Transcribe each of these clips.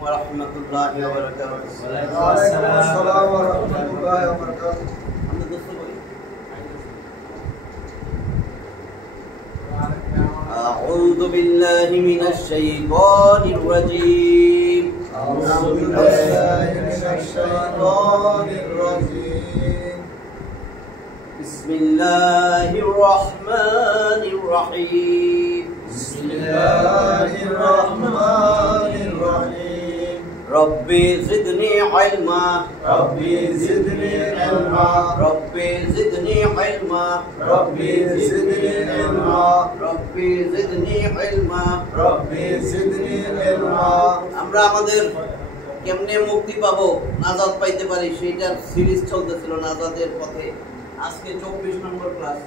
ورحمة الله وبركاته. وعليكم السلام ورحمة الله وبركاته. أعوذ بالله من الشيطان الرجيم. أعوذ بالله من الشيطان الرجيم. بسم الله الرحمن الرحيم. بسم الله الرحمن الرحيم. ربي زدني علما. ربي زدني علما. ربي زدني علما. ربي زدني علما. ربي زدني علما. ربي زدني علما. আমরা আমাদের কেমনে মুক্তি পাবো, নাজাত পাইতে পারি, সেটার সিরিজ চলতেছিল নাজাতের পথে। আজকে 24 নম্বর ক্লাস।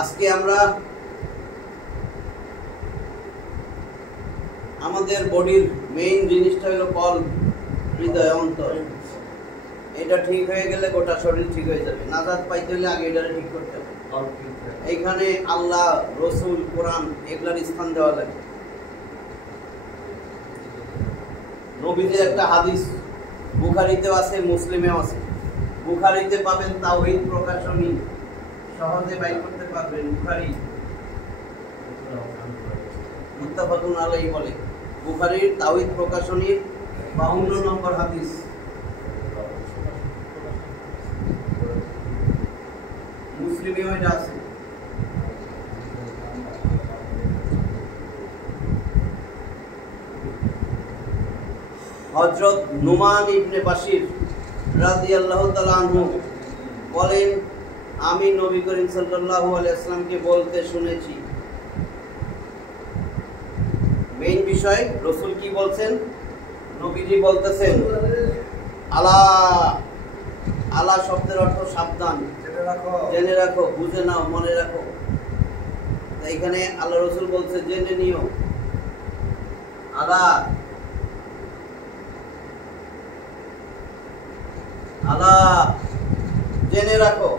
আজকে আমরা আমাদের বডির মেইন জিনিসটা হলো কল, হৃদয়, অন্তর। এটা ঠিক হয়ে গেলে গোটা শরীর ঠিক হয়ে যাবে। নাজাত পাইতে হলে আগে এটা ঠিক করতে হবে। এইখানে আল্লাহ, রসুল, কোরআন এগুলার স্থান দেওয়া লাগে। নবীদের একটা হাদিস বুখারীতেও আছে, মুসলিমেও আছে। বুখারীতে পাবেন তাওহীদ প্রকাশনী, সহজে বাইর করতে পারবেন। বুখারী মুত্তাফাকুন আলাইহি বলে। বুখারীর তাওহীদ প্রকাশনীর 52 নম্বর হাদিস। মুসলিমেও এটা আছে। হযরত নুমান ইবনে বাশির রাদিয়াল্লাহু তাআলা আনহু বলেন, আমি নবী করিম সাল্লাল্লাহু আলাইহি ওয়াসাল্লামকে বলতে শুনেছি। মেইন বিষয়, রাসূল কি বলছেন? নবীজি বলতেছেন, আলা। আলা শব্দের অর্থ সাবধান, জেনে রাখো, বুঝে নাও, মনে রাখো। তাই এখানে আল্লাহ রাসূল বলছে জেনে নিও। আলা, আলা, জেনে রাখো।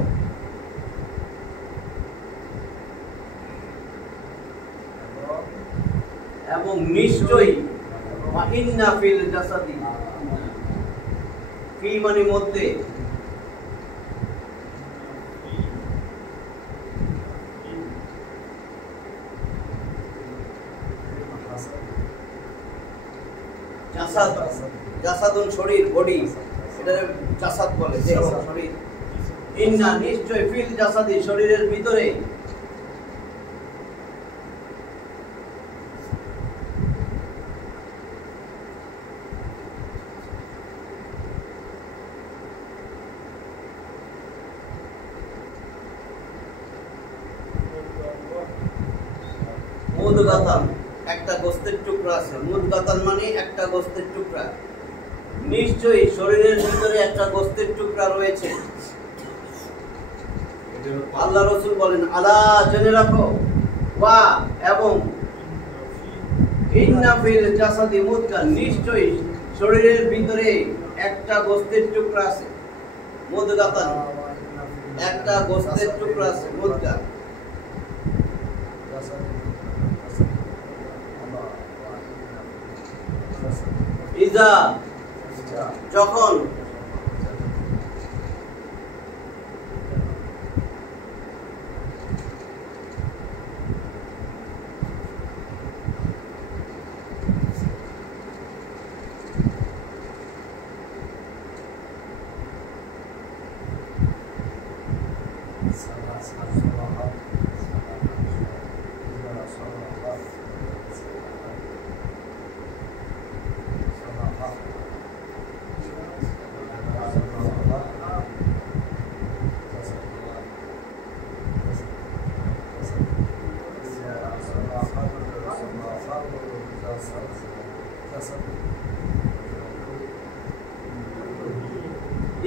এবং নিশ্চয়ই, ইন্না ফিল জাসাদি, ফি মানে মধ্যে, জাসাদ, জাসাদুন শরীর, বডি, এটা জাসাদ বলে, দেহ, শরীর। ইন্না নিশ্চয়, ফিল জাসাদি শরীরের ভিতরে, মুদগাতান, একটা গোস্তের টুকরা আছে। মুদগাতান মানে একটা গোস্তের টুকরা। নিশ্চয়ই শরীরের ভিতরে একটা গোস্তের টুকরা রয়েছে। আল্লাহ রাসূল বলেন, আলা, জেনে রাখো, ওয়া, এবং, ইন্না ফিল জাসাদি মুদগা, নিশ্চয়ই শরীরের ভিতরে একটা গোস্তের টুকরা আছে। মুদগাতান, একটা গোস্তের টুকরা আছে, মুদগা। ইজা, যখন,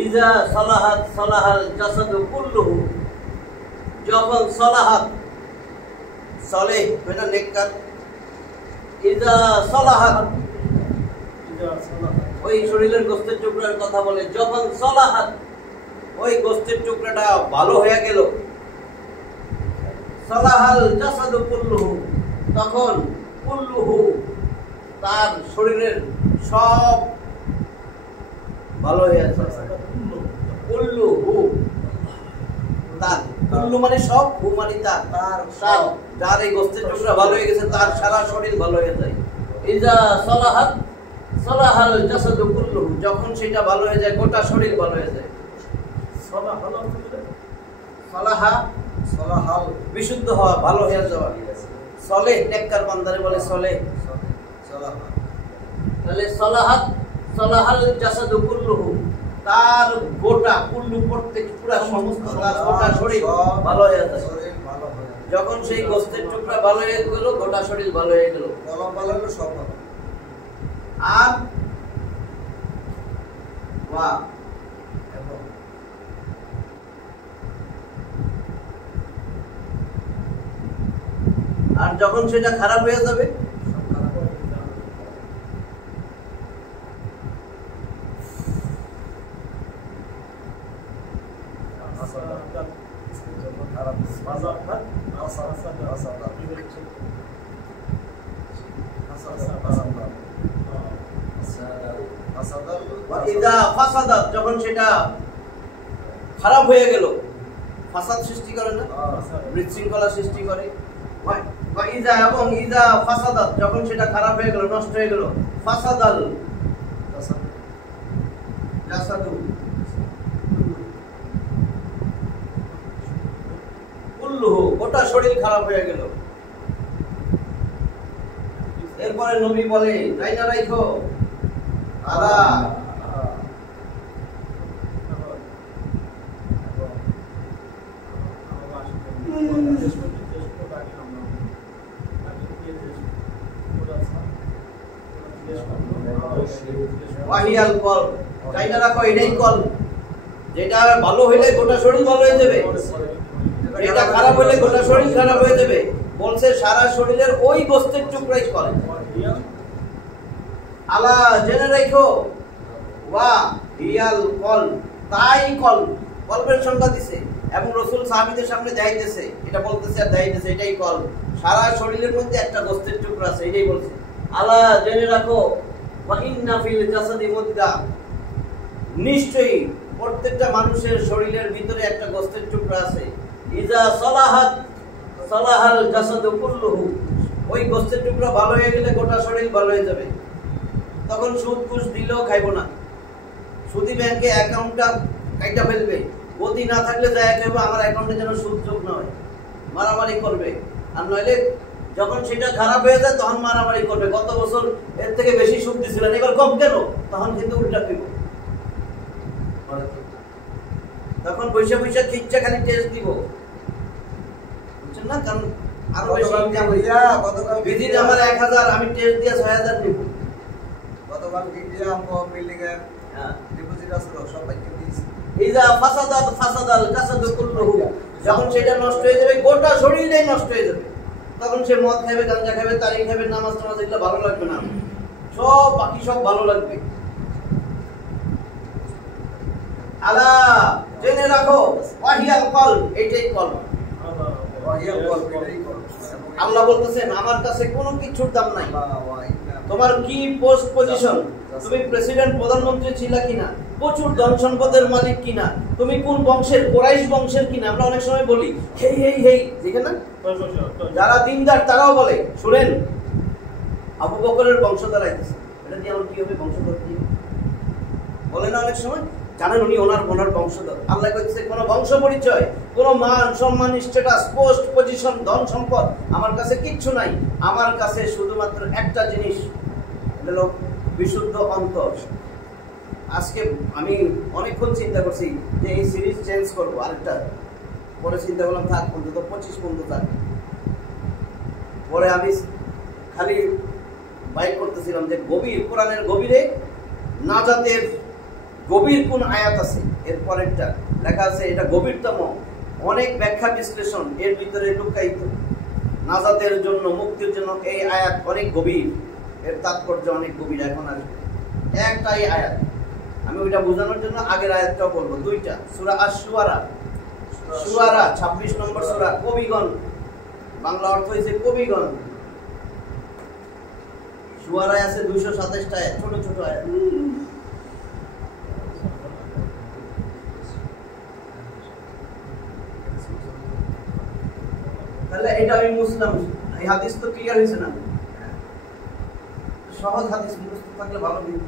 ইজা সালাহাত সালাহাল জাসাদু কুল্লুহু, যখন সালাহাত সালেহ এটা নেককার। ইজা সালাহাত ওই শরীরের গোস্তের টুকরার কথা বলে, যখন সালাহাত ওই গোস্তের টুকরাটা ভালো হয়ে গেল, সালাহাল জাসাদু কুল্লুহু তখন কুল্লুহু তার শরীরের সব ভালো হয়ে যাচ্ছে। কুল্লুহু তার, কুল্লু মানে সব, হু মানে তার, তার যার এই গোস্তের টুকরা ভালো হয়ে গেছে তার সারা শরীর ভালো হয়ে যায়। ইজা সালাহাত সালাহাল জাসাদু কুল্লুহু যখন সেটা ভালো হয়ে যায় গোটা শরীর ভালো হয়ে যায়। সালাহা সালাহাল বিশুদ্ধ হওয়া, ভালো হয়ে যাওয়া। সলেহ নেককার বান্দারে বলে সলেহ। সালাহা তাহলে সালাহাত সালাহাল জাসাদু কুল্লুহু তার গোটা, কুল্লু প্রত্যেক পুরা সমস্ত তার গোটা শরীর ভালো হয়ে যায়। শরীর ভালো হয়ে যায়। যখন সেই গোস্তের টুকরা ভালো হয়ে গেল গোটা শরীর ভালো হয়ে গেল। কলম ভালো হলো সব ভালো। আর ওয়া এবং আর যখন সেটা খারাপ হয়ে যাবে সব খারাপ হয়ে যায়। ইদা ফাসাদাত যখন সেটা খারাপ হয়ে গেল, ফাসাদ সৃষ্টি করে না, বিশৃঙ্খলা সৃষ্টি করে। বা ইদা এবং ইদা ফাসাদাত যখন সেটা খারাপ হয়ে গেল, নষ্ট হয়ে গেল, ফাসাদাল জাসাদু কুল্লুহু গোটা শরীর খারাপ হয়ে গেল। এরপরে নবী বলে তাই না রাখো আলা ওয়াহিয়াল কল তাই না রাখো এটাই কল, যেটা ভালো হইলে গোটা শরীর ভালো হয়ে যাবে, এটা খারাপ হইলে গোটা শরীর খারাপ হয়ে যাবে। বলছে সারা শরীরের ওই গোস্তের টুকরাই কল। আলা জেনে রাখো ওয়া হিয়াল কল তাই কল, কলবের সংজ্ঞা দিছে এবং রাসূল সাহাবীদের সামনে দেখাইতেছে, এটা বলতেছে আর দেখাইতেছে এটাই কল। সারা শরীরের মধ্যে একটা গোস্তের টুকরা আছে, এটাই বলছে। আলা জেনে রাখো ওয়া ইন্না ফিল জাসাদি মুদগা নিশ্চয়ই প্রত্যেকটা মানুষের শরীরের ভিতরে একটা গোস্তের টুকরা আছে। ইজা সালাহাত সালাহাল জাসাদু কুল্লুহু ওই গোস্তের টুকরা ভালো হয়ে গেলে গোটা শরীর ভালো হয়ে যাবে। তখন সুদ ঘুষ দিলেও খাইবো না, সুদি ব্যাংকে অ্যাকাউন্টটা কাইটা ফেলবে, গতি না থাকলে যায় খাইবো আমার অ্যাকাউন্টে যেন সুদ যোগ না হয়, মারামারি করবে। আর নইলে যখন সেটা খারাপ হয়ে যায় তখন মারামারি করবে, গত বছর এর থেকে বেশি সুদ দিছিলেন এবার কম কেন, তখন কিন্তু উল্টা দিব। তখন পয়সা পয়সা খিচ্ছা খালি টেস্ট দিব, বুঝছেন না? কারণ আরো বেশি ইনকাম হয়ে যায়। বিদিন আমার 1000 আমি টেস্ট দিয়ে 6000 নিব। গতকাল দিয়ে আমকো বিল্ডিং এর ডিপোজিট আসলো সবাইকে দিয়েছি। ইজা ফাসাদাত ফাসাদাল জাসাদু কুল্লুহু যখন সেটা নষ্ট হয়ে যাবে গোটা শরীরটাই নষ্ট হয়ে যাবে। তখন সে মদ খাবে, গাঁজা খাবে, তারিখ খাবে, নামাজ টামাজ এগুলো ভালো লাগবে না, সব বাকি সব ভালো লাগবে। আলা জেনে রাখো ওয়াহিয়াল কল এটাই কল। ওয়াহিয়াল কল এটাই কল। আল্লাহ বলতেছেন আমার কাছে কোনো কিছুর দাম নাই। তোমার কি পোস্ট পজিশন, তুমি প্রেসিডেন্ট প্রধানমন্ত্রী ছিলা কিনা, প্রচুর ধন সম্পদের মালিক কিনা, তুমি কোন বংশের, কোরাইশ বংশের কিনা। আমরা অনেক সময় বলি হেই হেই হেই, ঠিক না? যারা দিনদার তারাও বলে শুনেন আবু বকরের বংশধর আইতেছে, এটা দিয়ে আমার কি হবে, বংশধর কি বলে না অনেক সময়। জানেন উনি ওনার বংশধর। আল্লাহ কইতেছে কোনো বংশ পরিচয়, কোনো মান সম্মান, স্ট্যাটাস, পোস্ট পজিশন, ধন সম্পদ আমার কাছে কিচ্ছু নাই। আমার কাছে শুধুমাত্র একটা জিনিস, হলো বিশুদ্ধ অন্তর। আজকে আমি অনেকক্ষণ চিন্তা করছি যে এই সিরিজ চেঞ্জ করবো আরেকটা, পরে চিন্তা করলাম থাক অন্তত 25 পর্যন্ত থাক। পরে আমি খালি বাইক করতেছিলাম যে গভীর কোরআনের গভীরে নাজাতের গভীর কোন আয়াত আছে, এর পরেরটা লেখা আছে এটা গভীরতম, অনেক ব্যাখ্যা বিশ্লেষণ এর ভিতরে লুকায়িত। নাজাতের জন্য, মুক্তির জন্য। এই আয়াত অনেক গভীর, এর তাৎপর্য অনেক গভীর। এখন আসবে একটাই আয়াত, আমি ওইটা বোঝানোর জন্য আগের আয়াতটাও বলবো, দুইটা। সূরা আশ-শুআরা, শুআরা 26 নম্বর সূরা। কবিগণ, বাংলা অর্থ হয়েছে কবিগণ। শুআরায় আছে 227টা আয়াত, ছোট ছোট আয়াত। তাহলে এটা আমি বুঝলাম, এই হাদিস তো ক্লিয়ার হয়েছে না? সহজ হাদিস মুখস্থ থাকলে ভালো দিন।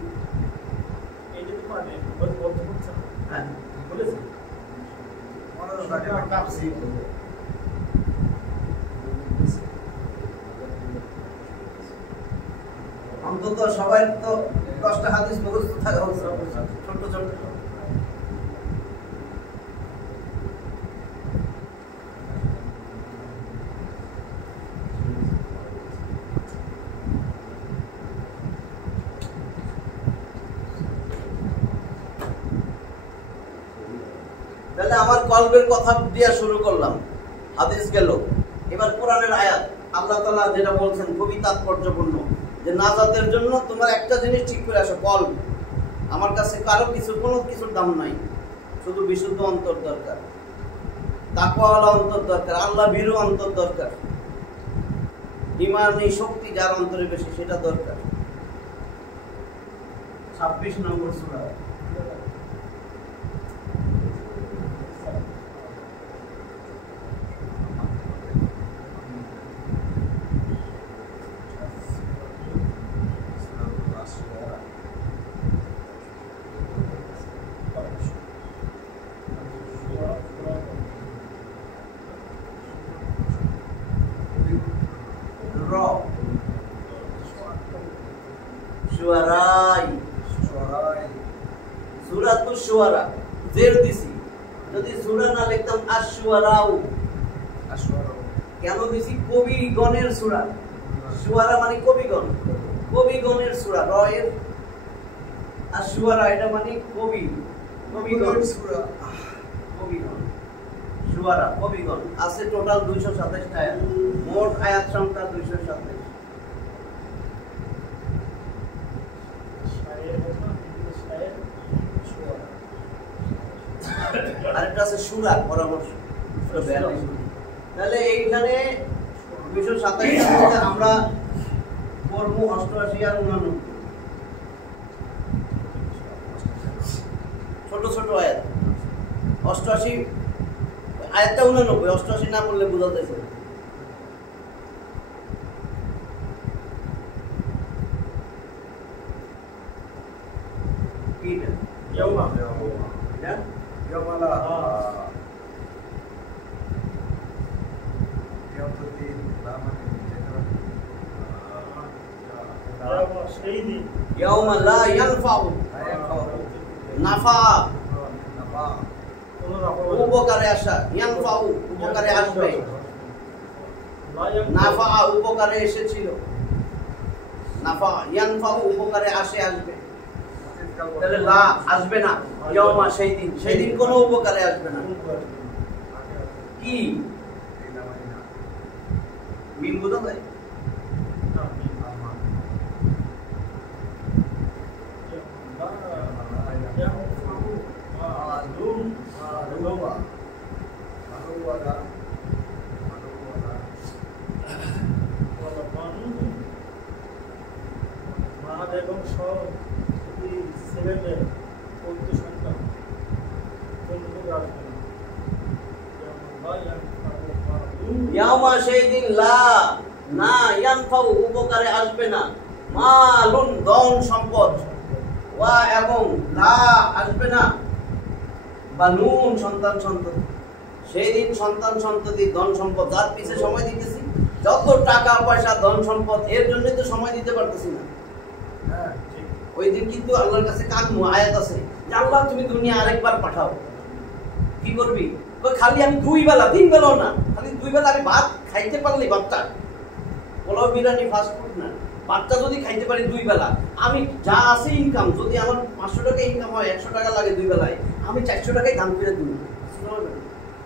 এইটা তো মানে বলতে বলছে না। হ্যাঁ বলেছে মনে রাখে কাপসি অন্তত সবাই তো 10টা হাদিস মুখস্থ থাকা উচিত, ছোট ছোট। তাহলে আমার কলবের কথা দিয়ে শুরু করলাম, হাদিস গেল, এবার কোরআনের আয়াত। আল্লাহ তাআলা যেটা বলছেন খুবই তাৎপর্যপূর্ণ, যে নাজাতের জন্য তোমার একটা জিনিস ঠিক করে আসো, কলব। আমার কাছে কারো কিছু, কোনো কিছুর দাম নাই, শুধু বিশুদ্ধ অন্তর দরকার, তাকওয়াওয়ালা অন্তর দরকার, আল্লাহ ভীরু অন্তর দরকার, ঈমানী শক্তি যার অন্তরে বেশি সেটা দরকার। 26 নম্বর সূরা। শুআরাই, সূরাতুশ শুআরা জের দিছি। যদি সূরা না লিখতাম আশ-শুআরাউ, কেন দিছি? কবিগণের সূরা। শুআরা মানে কবিগণ, কবিগণের সূরা। রয়ের আশ-শুআরা এটা মানে কবি, কবিগণ সূরা, কবিগণ শুআরা, কবিগণ। আছে টোটাল 227টা আয়াত, মোট আয়াত সংখ্যা 227। আরেকটা আছে সূরা পরামর্শ। তাহলে এইখানে 227টার মধ্যে আমরা পড়ব 88 আর 89, ছোট ছোট আয়াত। 88 আয়াতটা 89, 88 না বললে বোঝা যাচ্ছে না। কি এটা? ইয়াউমা এটা ইয়ামালা ইয়ামতুদ্দিন লামানি ইয়াউমা সেই দিন ইয়াউমা লা ইয়ানফাউ নাফা, উপকারে আসা, ইয়ানফাউ উপকারে আসবে, নাফা উপকারে এসেছিল, নাফা ইয়ানফাউ উপকারে আসে আসবে। তাহলে লা আসবে না, ইয়াউমা সেই দিন, সেই দিন কোনো উপকারে আসবে না। কি মিন বোঝা যায়? এবং সব ছেলেদের পৌত্র সন্তান ইয়াউমা সেই দিন লা না ইয়ানফাউ উপকারে আসবে না, মালুন ধন সম্পদ, ওয়া এবং লা আসবে না বানুন সন্তান সন্ততি। সেই দিন সন্তান সন্ততি ধন সম্পদ যার পিছে সময় দিতেছি, যত টাকা পয়সা ধন সম্পদ, এর জন্যই তো সময় দিতে পারতেছি না। ওই দিন কিন্তু আল্লাহর কাছে কানমু, আয়াত আছে যে আল্লাহ তুমি দুনিয়া আরেকবার পাঠাও। কি করবি? খালি আমি 2 বেলা 3 বেলাও না, খালি 2 বেলা আমি ভাত খাইতে পারলি, বাচ্চা পোলাও বিরিয়ানি ফাস্ট ফুড না, বাচ্চা যদি খাইতে পারি 2 বেলা, আমি যা আছে ইনকাম, যদি আমার 500 টাকা ইনকাম হয়, 100 টাকা লাগে 2 বেলায়, আমি 400 টাকায় দাম করে দিই।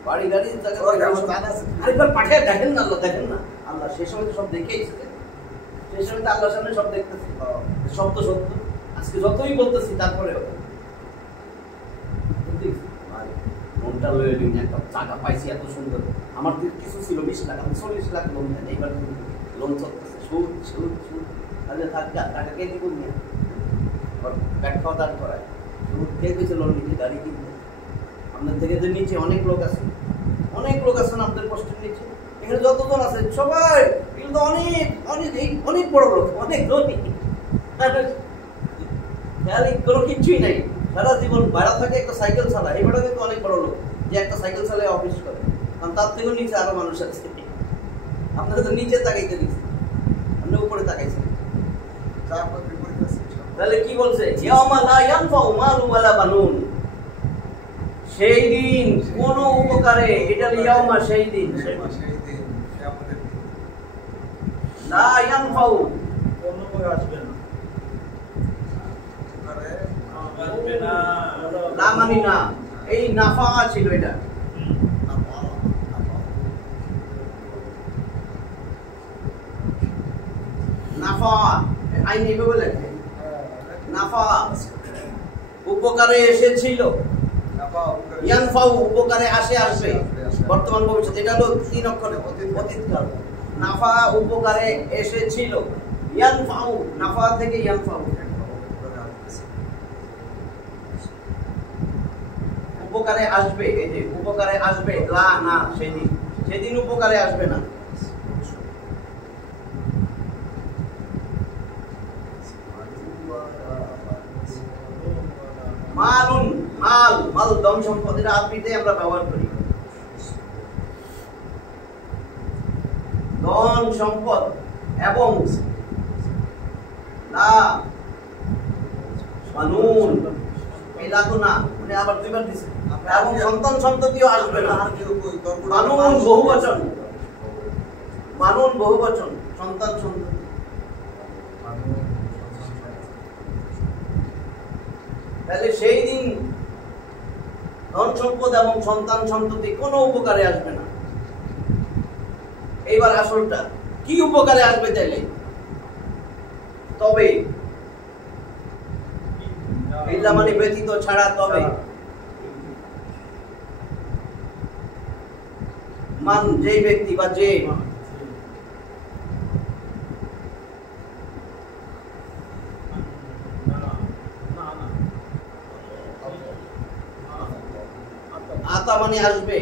বাড়ি গাড়ি আরেকবার পাঠিয়ে দেখেন না, আল্লাহ দেখেন না, আল্লাহ সেই সময় তো সব দেখেই সেই সময় তো আল্লাহর সামনে সব দেখতেছি, সব তো সত্য। আজকে যতই বলতেছি তারপরেও লোনটা লয়ে নিন, একটা টাকা পাইছি এত সুন্দর, আমার তো কিছু ছিল 20 লাখ, আমি 40 লাখ লোন দেন, এইবার লোন চলতেছে, সুদ সুদ সুদ, তাহলে টাকা কে দিব নিয়ে ব্যাট খাওয়া দাঁড় করায়, সুদ কে দিয়েছে লোন নিতে, গাড়ি কিনতে। আপনার থেকে যে নিচে অনেক লোক আছে, অনেক লোক আছেন আপনাদের পোস্টের নিচে, এখানে যতজন আছে সবাই এগুলো তো অনেক অনেক অনেক বড় লোক, অনেক ধনী, কোনো কিছুই নাই, সারা জীবন ভাড়া থাকে, একটা সাইকেল চালায়, এবারও কিন্তু অনেক বড় লোক যে একটা সাইকেল চালায় অফিস করে, কারণ তার থেকেও নিচে আরো মানুষ আছে। আপনারা তো নিচে তাকাইতে দিচ্ছেন, আপনি উপরে তাকাইছেন। তাহলে কি বলছে, ইয়াউমা লা ইয়ানফাউ মালু ওয়ালা বানুন, সেই দিন কোন উপকারে, এটা ইয়াউমা সেই দিন, লা ইয়ানফাউ কোন উপকার আসবে না, আসবে না, লা মানি না, এই নাফা ছিল, এটা নাফা আইন এইভাবে লেখে, নাফা উপকারে এসেছিল, ইয়ানফাউ উপকারে আসে, আসবে, বর্তমান ভবিষ্যৎ, এটা হলো 3 অক্ষরে অতীতকাল। নাফা উপকারে এসেছিল, ইয়ানফাউ নাফা থেকে ইয়ানফাউ উপকারে আসবে, এই যে উপকারে আসবে, লা না সেদিন, সেদিন উপকারে আসবে না। মালুন, মাল, মাল ধন সম্পদ, এটা আরবিতে আমরা ব্যবহার করি, ধন সম্পদ, এবং লা বানুন, এই লা তো না, মানে আবার দুইবার দিছে, এবং সন্তান সন্ততিও আসবে না। বানুন বহুবচন, বানুন বহুবচন, সন্তান সন্ততি। তাহলে সেই দিন ধন সম্পদ এবং সন্তান সন্ততি কোনো উপকারে আসবে না। এইবার আসলটা কি উপকারে আসবে তাইলে, তবে ইল্লা মানে ব্যতীত, ছাড়া, তবে মান যেই ব্যক্তি বা যে আতা মানে আসবে,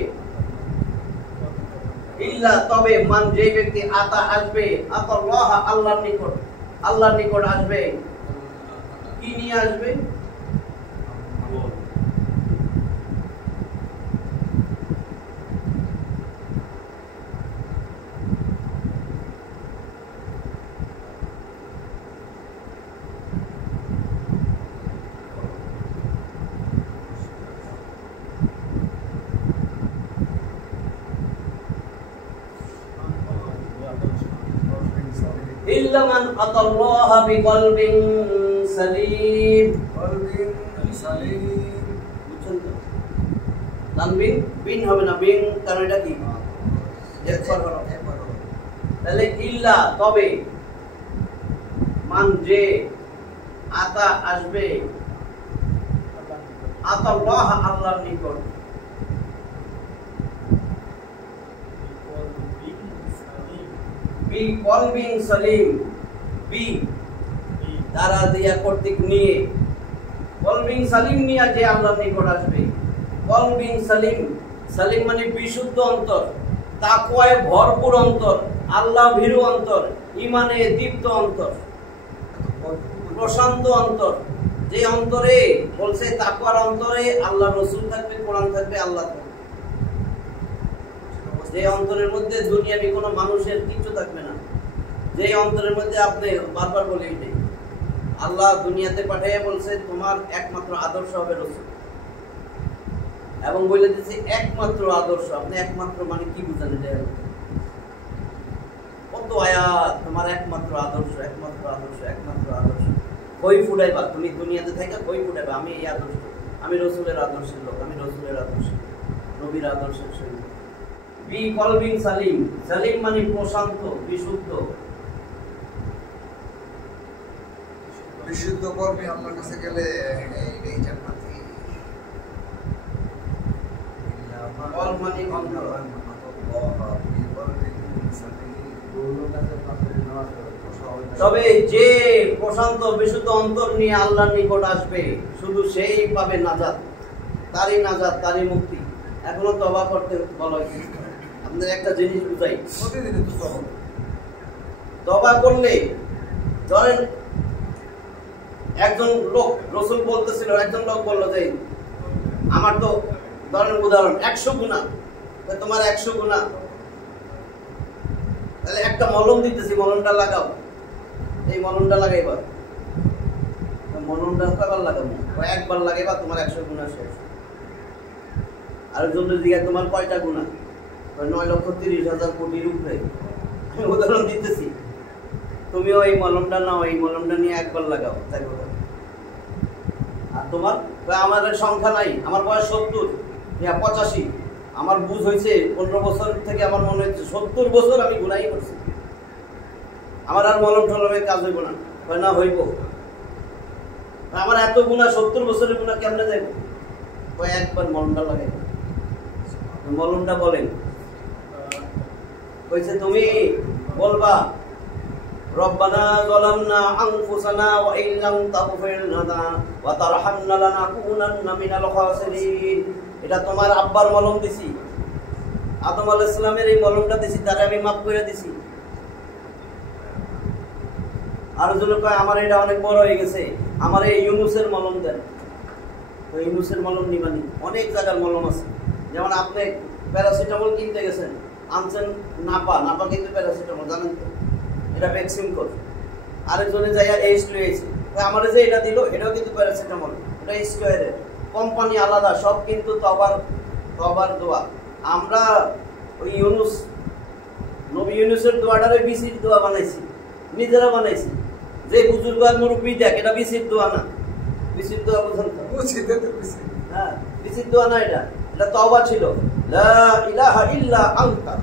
ইল্লা তবে, মান যেই ব্যক্তি আতা আসবে, আতাল্লাহ আল্লাহর নিকট, আল্লাহর নিকট আসবে, কি নিয়ে আসবে, ইল্লা মান আতাল্লাহা বিকলবিন সালিম, কলবিন সালিম, বুঝছেন তো, তানবিন বিন হবে না, বিন, কারণ এটা কি একবার হলো, তাহলে ইল্লা তবে, মান যে, আতা আসবে, আতাল্লাহ আল্লাহর নিকট, বি কলবিন সালিম, বি দ্বারা দিয়া কর্তৃক নিয়ে, কলবিন সালিম নিয়ে যে আল্লাহর নিকট আসবে, কলবিন সালিম, সালিম মানে বিশুদ্ধ অন্তর, তাকওয়ায় ভরপুর অন্তর, আল্লাহ ভীরু অন্তর, ঈমানে দীপ্ত অন্তর, প্রশান্ত অন্তর, যে অন্তরে বলছে তাকওয়ার অন্তরে আল্লাহ রাসূল থাকবে, কোরআন থাকবে, আল্লাহ থাকবে, যে অন্তরের মধ্যে দুনিয়াবি কোনো মানুষের কিছু থাকবে না, যে অন্তরের মধ্যে আপনি বারবার বলে এটাই আল্লাহ দুনিয়াতে পাঠিয়ে বলছে তোমার একমাত্র আদর্শ হবে রাসূল, এবং বলে দিয়েছে একমাত্র আদর্শ, আপনি একমাত্র মানে কি বুঝেন, এটা কত আয়াত, তোমার একমাত্র আদর্শ, একমাত্র আদর্শ, একমাত্র আদর্শ, কই ফুটাইবা তুমি দুনিয়াতে থাকা, কই ফুটাইবা আমি এই আদর্শ, আমি রাসূলের আদর্শের লোক, আমি রাসূলের আদর্শ, নবীর আদর্শের সঙ্গে বি কলবিন সালিম, সালিম মানে প্রশান্ত, বিশুদ্ধ। বিশুদ্ধ কর্মী আপনার কাছে গেলে এই জান্নাতি কল মানে অন্তর। তবে যে প্রশান্ত বিশুদ্ধ অন্তর নিয়ে আল্লাহর নিকট আসবে শুধু সেই পাবে নাজাত, তারই নাজাত, তারই মুক্তি। এখনো তওবা করতে বলা হয়েছে। আপনাদের একটা জিনিস বুঝাই, প্রতিদিনই তো তওবা। তওবা করলে ধরেন একজন লোক, রাসূল বলতেছিল, একজন লোক বলল যে আমার তো ধরেন উদাহরণ 100 গুনাহ, তোমার 100 গুনাহ, তাহলে একটা মলম দিতেছি, মলমটা লাগাও, এই মলমটা লাগাইবা, মলমটা কয়বার লাগাবো? একবার লাগাইবা, তোমার 100 গুনাহ শেষ। আর জন্য জিজ্ঞাসা তোমার কয়টা গুনাহ? 9,30,000 কোটির উপরে। আমি উদাহরণ দিতেছি, তুমিও এই মলমটা নাও, এই মলমটা নিয়ে একবার লাগাও, তাই বলো। আর তোমার আমার সংখ্যা নাই, আমার বয়স 70, 85, আমার বুঝ হয়েছে 15 বছর থেকে, আমার মনে হচ্ছে 70 বছর আমি গুনাই করছি, আমার আর মলম টলমের কাজ হইব না। না হইব, আমার এত গুনাহ, 70 বছরের গুনাহ কেমনে যাইব? একবার মলমটা লাগাই, মলমটা বলেন কইছে তুমি বলবা রব্বানা যালামনা আনফুসানা ওয়া ইল্লাম তাগফির লানা ওয়া তারহামনা লানাকুনান্না মিনাল খাসিরিন। এটা তোমার আব্বার মলম দিছি, আদম আলাইহিস সালামের এই মলমটা দিছি, তারে আমি মাফ করে দিছি। আর যদি কয় আমার এটা অনেক বড় হয়ে গেছে, আমার এই ইউনুসের মলম দেন, তো ইউনুসের মলম নিবানি। অনেক জায়গার মলম আছে, যেমন আপনি প্যারাসিটামল কিনতে গেছেন, আনছেন নাপা, নাপা কিন্তু প্যারাসিটামল জানেন তো, এটা ভ্যাকসিন কোর্স। আরেকজনে যাইয়া এইচ লইছে, আমার যে এটা দিল, এটাও কিন্তু প্যারাসিটামল, এটা স্কোয়ারের, কোম্পানি আলাদা, সব কিন্তু তওবার দোয়া। আমরা ওই ইউনুস, নবী ইউনুসের দোয়াটারে বিসির দোয়া বানাইছি, নিজেরা বানাইছি। যে বুজুর্গ আর মুরব্বী দেখ, এটা বিসির দোয়া না, বিসির দোয়া বুঝেন তো? হ্যাঁ, বিসির দোয়া না, এটা এটা তওবা ছিল। লা ইলাহা ইল্লা আনতা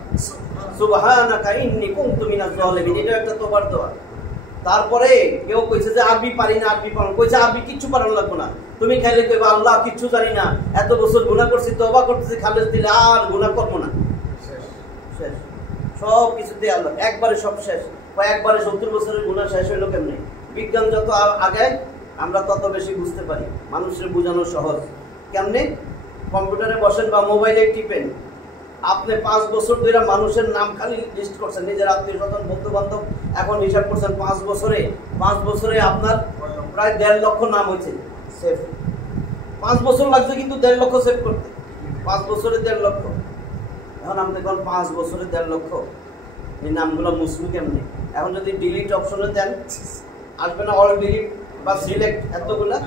সুবহানাকা ইন্নী কুনতু মিনাজ জালিমিন, এটা একটা তওবার দোয়া। তারপরে কেউ কইছে যে আরবি পারি না, আরবি পারো, কইছে আরবি কিচ্ছু পারন লাগবে না, তুমি খাইলে কইবা আল্লাহ কিচ্ছু জানি না, এত বছর গুনাহ করছি, তওবা করতেছি, খালেস দিলে আর গুনাহ করব না, শেষ। সব কিছুতে আল্লাহ একবারে সব শেষ। একবারে 70 বছরের গুনাহ শেষ হইলো কেমনে? বিজ্ঞান যত আগে আমরা তত বেশি বুঝতে পারি, মানুষের বোঝানো সহজ। কেমনে? কম্পিউটারে বসেন বা মোবাইলে টিপেন, আপনি 5 বছর ধরে মানুষের নাম খালি লিস্ট করছেন, নিজের আত্মীয় স্বজন বন্ধু বান্ধব, এখন হিসাব করছেন 5 বছরে আপনার প্রায় 1.5 লক্ষ নাম হয়েছে সেভ। 5 বছর লাগছে কিন্তু 1.5 লক্ষ সেভ করতে, 5 বছরে 1.5 লক্ষ। এখন আপনি দেখুন 5 বছরে 1.5 লক্ষ, এই নামগুলো মুসলিম কেমনে? এখন যদি ডিলিট অপশনে দেন, আসবে না অল ডিলিট বা সিলেক্ট, এতগুলা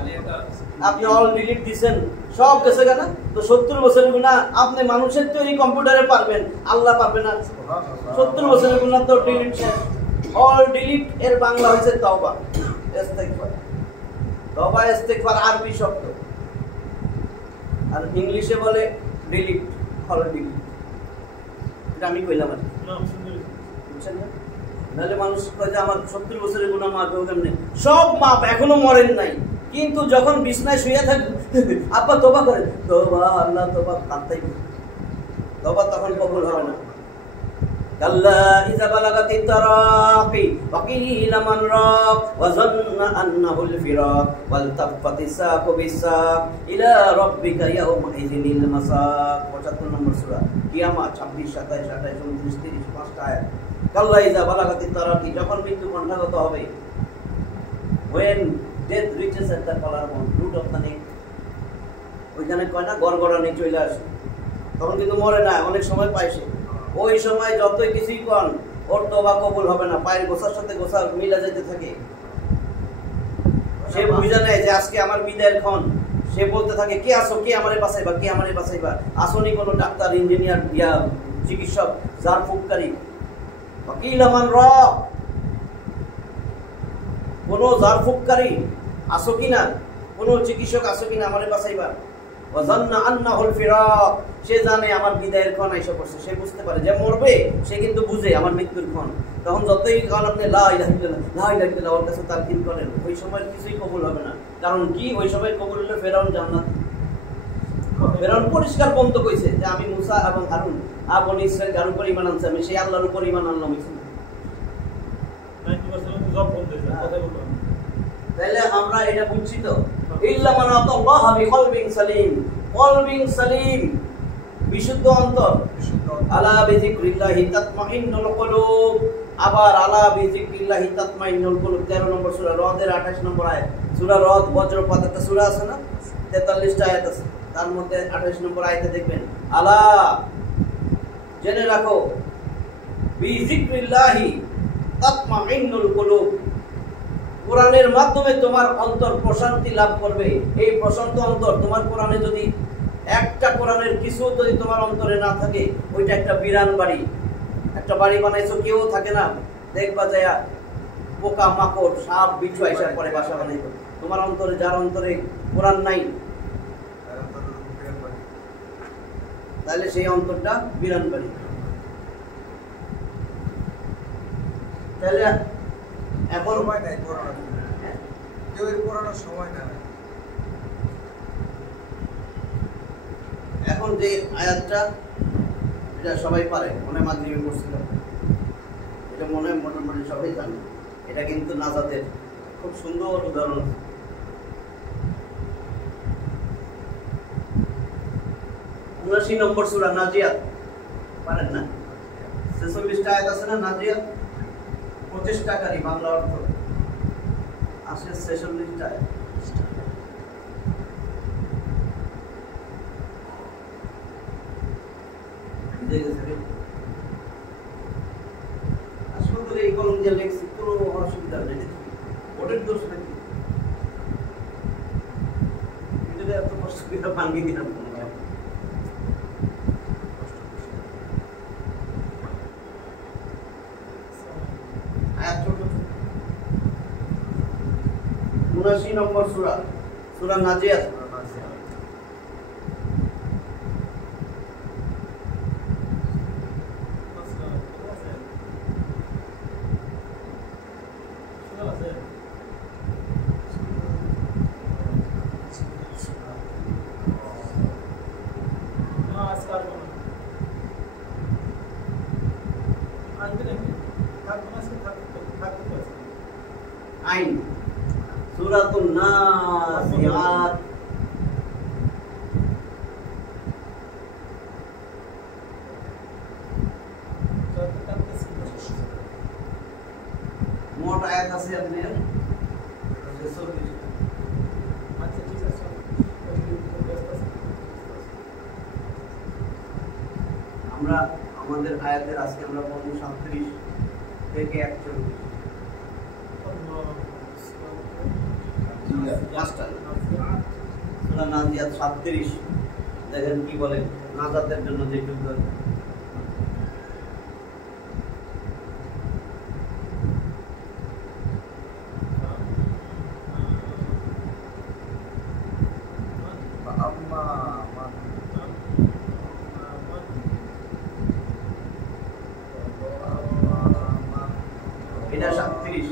আপনি অল ডিলিট দিছেন, সব গেছে কেন? তো 70 বছরের গুনাহ আপনি মানুষের তৈরি কম্পিউটারে পারবেন, আল্লাহ পারবে না। 70 বছরের গুনাহ তো ডিলিট শেষ, অল ডিলিট। এর বাংলা হয়েছে তওবা, ইস্তেগফার। তওবা ইস্তেগফার আরবি শব্দ, আর ইংলিশে বলে ডিলিট, অল ডিলিট। এটা আমি কইলাম আর বুঝছেন না? নাহলে মানুষ কয় যে আমার 70 বছরের গুনাহ মাফ হবে কেমনে? সব মাপ, এখনো মরেন নাই, কিন্তু যখন বিছনায় শুয়ে থাকবেন আব্বা তওবা করেন, তওবা আল্লাহ তওবা করতেই, তওবা তখন কবুল হবে না। কাল্লা ইযা বালাগাতিত তারাকি ওয়া কিলা মান রাক ওয়া যান্না আন্নাহুল ফিরাক ওয়াল তাফাতিস সাকু বিসাক ইলা রাব্বিকা ইয়াওমা ইযিনিল মাসাক। 75 নম্বর সূরা কিয়ামত 26, 27, 28, 29, 30, 5টা আয়াত। কাল্লা ইযা বালাগাতিত তারাকি, যখন মৃত্যু কণ্ঠাগত হবে, when death reaches at the collarbone, root of the neck, ওইখানে কয় না গড়গড়ানি চলে আসে, তখন কিন্তু মরে না, অনেক সময় পাইছে। ওই সময় যতই কিছুই কন, ওর তওবা কবুল হবে না, পায়ের গোছার সাথে গোছা মিলা যেতে থাকে। সে বুঝা নেয় যে আজকে আমার বিদায়ের ক্ষণ, সে বলতে থাকে কে আসো, কে আমারে বাঁচাইবা, কে আমারে বাঁচাইবা? আসনি কোনো ডাক্তার, ইঞ্জিনিয়ার, চিকিৎসক, জার ফুককারী, ওয়াকিলামান র, কোনো জার ফুককারী আসো কিনা, কোনো চিকিৎসক আসো কিনা আমারে বাঁচাইবা? ওয়া যান্না আন্নাহুল ফিরাক, সে জানে আমার বিদায়ের ক্ষণ এসে পড়ছে, সে বুঝতে পারে যে মরবে, সে কিন্তু বুঝে আমার মৃত্যুর ক্ষণ। তখন যতই কারণ আপনি লা ইলাহা ইল্লাল্লাহ লা ইলাহা ইল্লাল্লাহ ওর কাছে তালকিন করেন, ওই সময় কিছুই কবুল হবে না। কারণ কি, ওই সময় কবুল হলে ফেরাউন জান্নাত, ফেরাউন পরিষ্কার বন্ধ কইছে যে আমি মুসা এবং হারুন বনি ইসরাইল যার উপর ঈমান আনছে, আমি সেই আল্লাহর উপর ঈমান আনলাম। 90% জব বন্ধ হয়ে যায়, কথা বলবো। তাহলে আমরা এটা বুঝছি তো, ইল্লা মান আতাল্লাহ বিকলবিন সালিম, কলবিন সালিম, বিশুদ্ধ অন্তর। আলা বিযিকরিল্লাহি তাতমাইন্নুল কুলুব, আবার আলা বিযিকরিল্লাহি তাতমাইন্নুল কুলুব 13 নম্বর সূরা রদের 28 নম্বর আয়াত। সূরা রদ বজ্রপাত একটা সূরা আছে না, 43টা আয়াত আছে, তার মধ্যে 28 নম্বর আয়াতে দেখবেন আলা, জেনে রাখো, বিযিকরিল্লাহি তাতমাইন্নুল কুলুব, কোরআনের মাধ্যমে তোমার অন্তর প্রশান্তি লাভ করবে। এই প্রশান্ত অন্তর, তোমার কোরআনে যদি একটা কোরআনের কিছু যদি তোমার অন্তরে না থাকে, ওইটা একটা বিরান বাড়ি। একটা বাড়ি বানাইছো, কেউ থাকে না, দেখবা যায় পোকা মাকড় সাপ বিচ্ছু আইসার পরে বাসা বানাইতো। তোমার অন্তরে, যার অন্তরে কোরআন নাই, তাহলে সেই অন্তরটা বিরান বাড়ি। তাহলে এখন সময় নাই পড়ানোর, কেউ এর পড়ানোর সময় নাই। এখন যে আয়াতটা, এটা সবাই পারে, মনে মাধ্যমে পড়ছিল, এটা মনে মোটামুটি সবাই জানে। এটা কিন্তু নাজাতের খুব সুন্দর উদাহরণ। 79 নম্বর সূরা নাজিয়াত, পারেন না? 46টা আয়াত আছে না নাজিয়াত, 25 টাকারই বাংলা অর্থ আসে 46টা আয়াত। আসলে এই কলম দিয়ে লেখছি, কোনো অসুবিধা নেই, ওটার দোষ নাকি? এটা এত কষ্ট করে ভাঙিয়ে দিলাম। আয়াত ছোট, 79 নম্বর সূরা, সূরা নাজিয়াত। আইন সূরাতুন নাজিয়াত, মোট আয়াত আছে আপনার 46। আচ্ছা ঠিক আছে, আমরা আমাদের আয়াতের আজকে আমরা পড়ব 37 থেকে 41। সূরা নাজিয়াত 37, দেখেন কি বলে নাজাতের জন্য যে যুদ্ধ। এটা 37।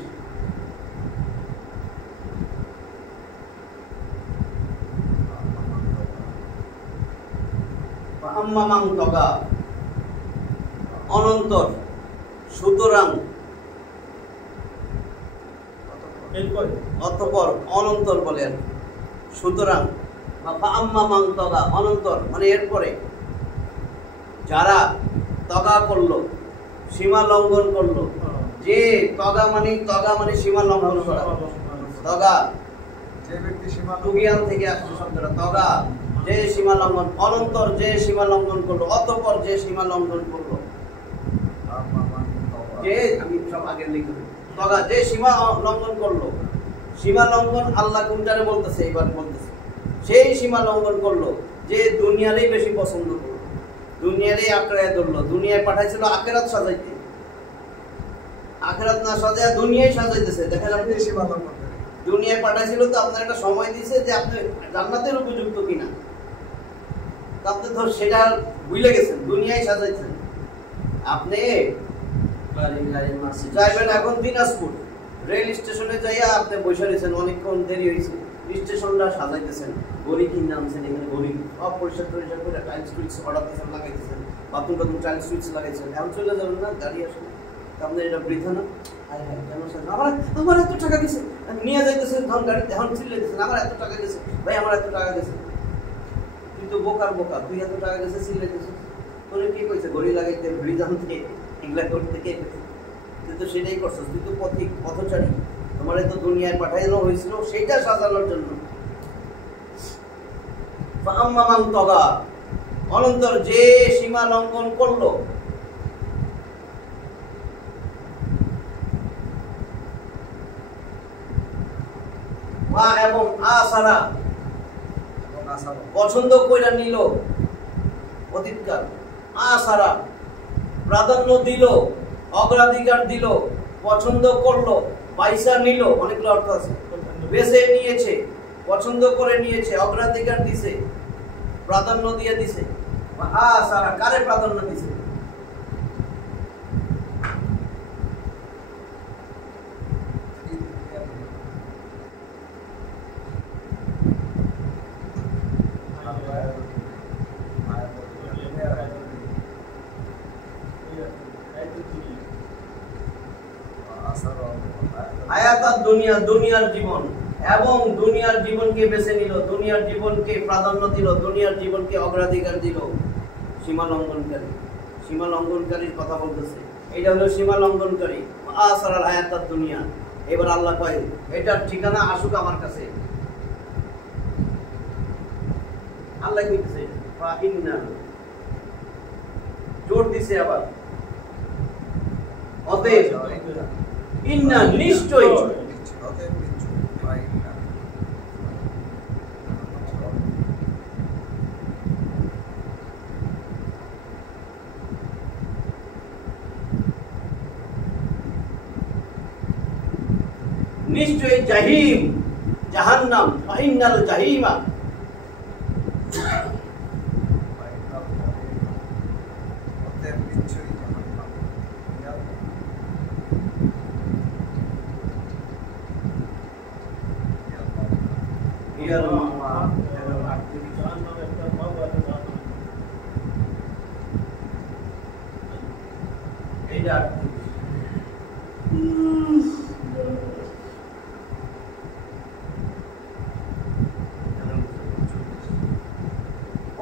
আম্মামাং তগা, অনন্তর, সুতরাং, অতঃপর, অনন্তর বলেন, সুতরাং, আম্মামাং তগা, অনন্তর মানে এরপরে, যারা তগা করলো, সীমা লঙ্ঘন করলো। যে তগা মানে সীমা লঙ্ঘন করা, তগা যে ব্যক্তি সীমা তুগিয়ান থেকে আসছে শব্দটা, তগা যে সীমা লঙ্ঘন, অনন্তর যে সীমা লঙ্ঘন করলো, অতঃপর যে সীমা লঙ্ঘন করলো, যে আমি সব আগে লিখব, তগা যে সীমা লঙ্ঘন করলো। সীমা লঙ্ঘন আল্লাহ কোনটারে বলতেছে, এবার বলতেছে সেই সীমা লঙ্ঘন করলো যে দুনিয়ারই বেশি পছন্দ করলো, দুনিয়ারই আঁকড়ায় ধরলো, দুনিয়ায় পাঠাইছিল আখিরাত সাজাইতে, আখিরাত না সাজায় দুনিয়ায় সাজাইতেছে। দেখেন আপনি সীমা লঙ্ঘন করে দুনিয়ায় পাঠাইছিল তো আপনার একটা সময় দিয়েছে যে আপনি জান্নাতের উপযুক্ত কিনা, আপনি তো সেটা ভুলে গেছেন, দুনিয়ায় সাজাইছেন। আপনি যাইবেন এখন দিনাজপুর, রেল স্টেশনে যাইয়া আপনি বসে রয়েছেন, অনেকক্ষণ দেরি হয়েছে, স্টেশনটা সাজাইতেছেন, গড়ি কিনে আনছেন, এখানে গড়ি সব পরিষ্কার টরিষ্কার করে টাইলস টুইলস অর্ডার দিয়েছেন, লাগাইতেছেন, বাথরুম টাথরুম টাইলস টুইলস লাগাইছেন, এখন চলে যাবেন না, গাড়ি আসবে, আপনার এটা বৃথা না? আমার এত টাকা গেছে, নিয়ে যাইতেছেন ধন গাড়ি, এখন চিল্লাইতেছেন আমার এত টাকা গেছে, ভাই আমার এত টাকা গেছে। তুই তো বোকার বোকা, তুই এত টাকা গেছে চিল্লাইতেছিস, তোর কি কইছে ঘড়ি লাগাইতে, ব্রিজ আনতে, এগুলা করতে কে কইছে? তুই তো সেটাই করছিস, তুই তো পথচারী, তোমার তো দুনিয়ায় পাঠানো হয়েছিল সেইটা সাজানোর জন্য। অনন্তর যে সীমা লঙ্ঘন করলো, এবং আসারা পছন্দ কইরা নিল, অতীতকাল, আসারা প্রাধান্য দিল, অগ্রাধিকার দিল, পছন্দ করলো, পয়সা নিল, অনেকগুলো অর্থ আছে, বেছে নিয়েছে, পছন্দ করে নিয়েছে, অগ্রাধিকার দিছে, প্রাধান্য দিয়ে দিছে। আসারা কারে প্রাধান্য দিছে? হায়াতাত দুনিয়া, দুনিয়ার জীবন, এবং দুনিয়ার জীবনকে বেছে নিল, দুনিয়ার জীবনকে প্রাধান্য দিল, দুনিয়ার জীবনকে অগ্রাধিকার দিল। সীমা লঙ্ঘনকারী, সীমা লঙ্ঘনকারীর কথা বলতেছে, এটা হলো সীমা লঙ্ঘনকারী। আসারাল হায়াতাত দুনিয়া। এবার আল্লাহ কয় এটার ঠিকানা আসুক আমার কাছে। আল্লাহ কইতেছে ফাইন্না, জোর দিছে আবার, অতএব ইন্না, নিশ্চয়ই, নিশ্চয়ই জাহিম, জাহান্নাম, ফাইন্নাল জাহিমা,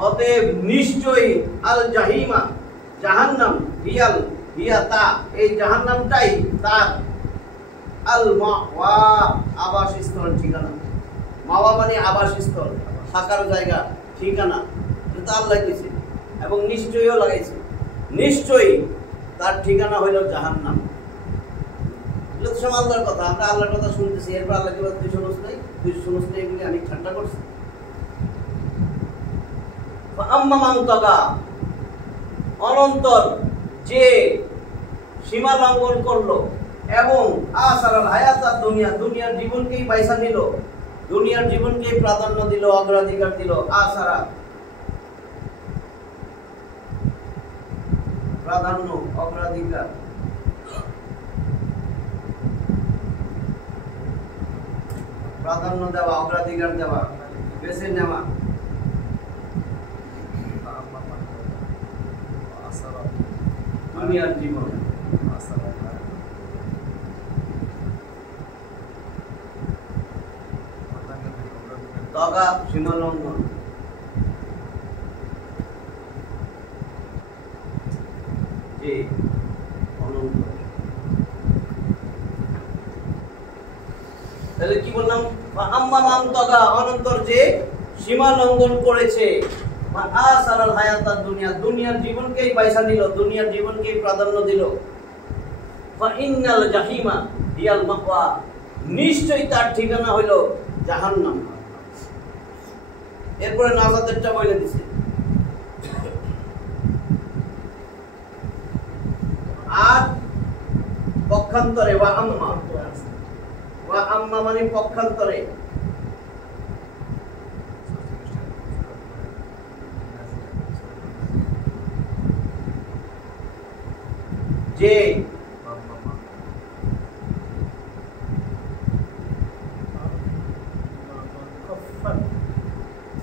অতএব নিশ্চয়ই আল জাহিমা, জাহান্নাম, হিয়াল, হিয়া তা, এই জাহান্নামটাই তার, আল মাওয়া, আবাসস্থল, ঠিকানা। মাওয়া মানে আবাসস্থল, থাকার জায়গা, ঠিকানা। এটা আল্লাহ কইছে এবং নিশ্চয়ও লাগাইছে, নিশ্চয়ই তার ঠিকানা হইল জাহান্নাম। এগুলো তো সব আল্লাহর কথা, আমরা আল্লাহর কথা শুনতেছি, এরপর আল্লাহ কি বলে তুই শুনোস নাই, তুই শুনোস নাই, এগুলি আমি ঠান্ডা করছি। অনন্তর যে সীমা লঙ্ঘন করলো এবং আসারাল হায়াতাত দুনিয়া, দুনিয়ার জীবনকেই পয়সা নিল, দুনিয়ার জীবনকেই প্রাধান্য দিল, অগ্রাধিকার দিল। আসারা প্রাধান্য, অগ্রাধিকার, প্রাধান্য দেওয়া, অগ্রাধিকার দেওয়া, বেছে নেওয়া। দুনিয়ার জীবন, তগা, সীমা লঙ্ঘন, যে অনন্ত। তাহলে কি বললাম? আম্মামান তগা, অনন্তর যে সীমা লঙ্ঘন করেছে, আসারাল হায়াতাত দুনিয়া, দুনিয়ার জীবনকেই পয়সা নিল, দুনিয়ার জীবনকেই প্রাধান্য দিল। ফাইন্নাল জাহিমা হিয়াল মাওয়া, নিশ্চয়ই তার ঠিকানা হইল জাহান্নাম। এরপরে নাজাতেরটা বলে দিছে। আর পক্ষান্তরে ওয়া আম্মা, ওয়া আম্মা মানে পক্ষান্তরে, যে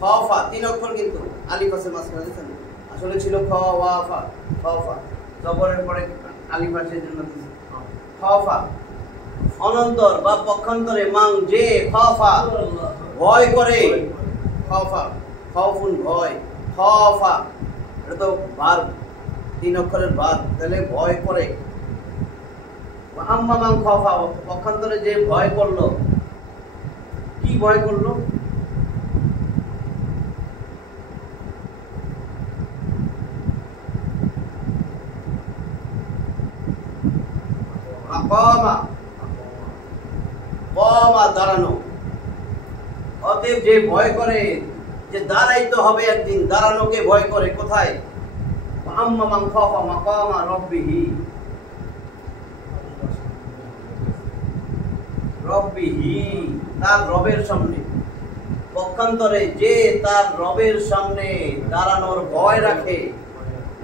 খফা 3 অক্ষর কিন্তু আলিফ আছে মাঝখানে দেখেন আসলে ছিল খ ওয়া ফা খফা জবরের পরে আলিফ আছে জন্য দিয়েছে খফা অনন্তর বা পক্ষান্তরে মান যে খফা ভয় করে খফা খফুন ভয় খফা এটা তো ভার্ব 3 অক্ষরের ভার্ব তাহলে ভয় করে আম্মা মান খফা পক্ষান্তরে যে ভয় করলো কি ভয় করলো আকামা কমা দাঁড়ানো অতএব যে ভয় করে যে দাঁড়াইতে হবে একদিন দাঁড়ানোকে ভয় করে কোথায় আম্মা মান খাফা মাকামা রাব্বিহি তার রবের সামনে পক্ষান্তরে যে তার রবের সামনে দাঁড়ানোর ভয় রাখে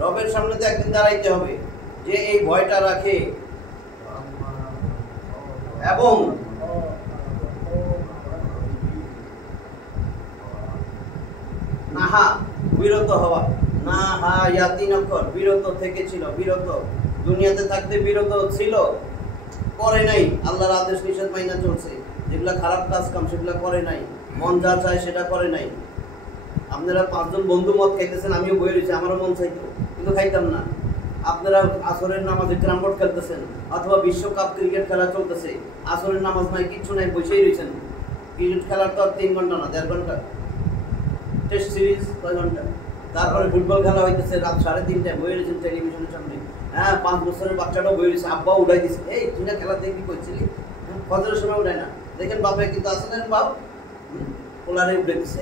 রবের সামনে তো একদিন দাঁড়াইতে হবে যে এই ভয়টা রাখে এবং নাহা বিরত হওয়া নাহা ইয়া 3 অক্ষর বিরত থেকে ছিল বিরত দুনিয়াতে থাকতে বিরত ছিল করে নাই আল্লাহর আদেশ নিষেধ মাইনা চলছে যেগুলা খারাপ কাজ কাম সেগুলা করে নাই মন যা চায় সেটা করে নাই আপনারা 5 জন বন্ধু মত খাইতেছেন আমিও বই রয়েছি আমারও মন চাইতো কিন্তু খাইতাম না আপনারা আসরের নামাজে ক্যারাম বোর্ড খেলতেছেন অথবা বিশ্বকাপ ক্রিকেট খেলা চলতেছে আসরের নামাজ নাই কিছু নাই বসেই রয়েছেন ক্রিকেট খেলার তো 3 ঘন্টা না 1.5 ঘন্টা টেস্ট সিরিজ 6 ঘন্টা তারপরে ফুটবল খেলা হইতেছে রাত 3:30টায় বই রয়েছেন টেলিভিশনের সামনে হ্যাঁ 5 বছরের বাচ্চাটাও বই রয়েছে আব্বা উঠাই দিছে এই তুই না খেলা দেখবি কইছিলি ফজরের সময় উঠায় না দেখেন বাবা কিন্তু আসেন বাপ পোলারে উঠে দিছে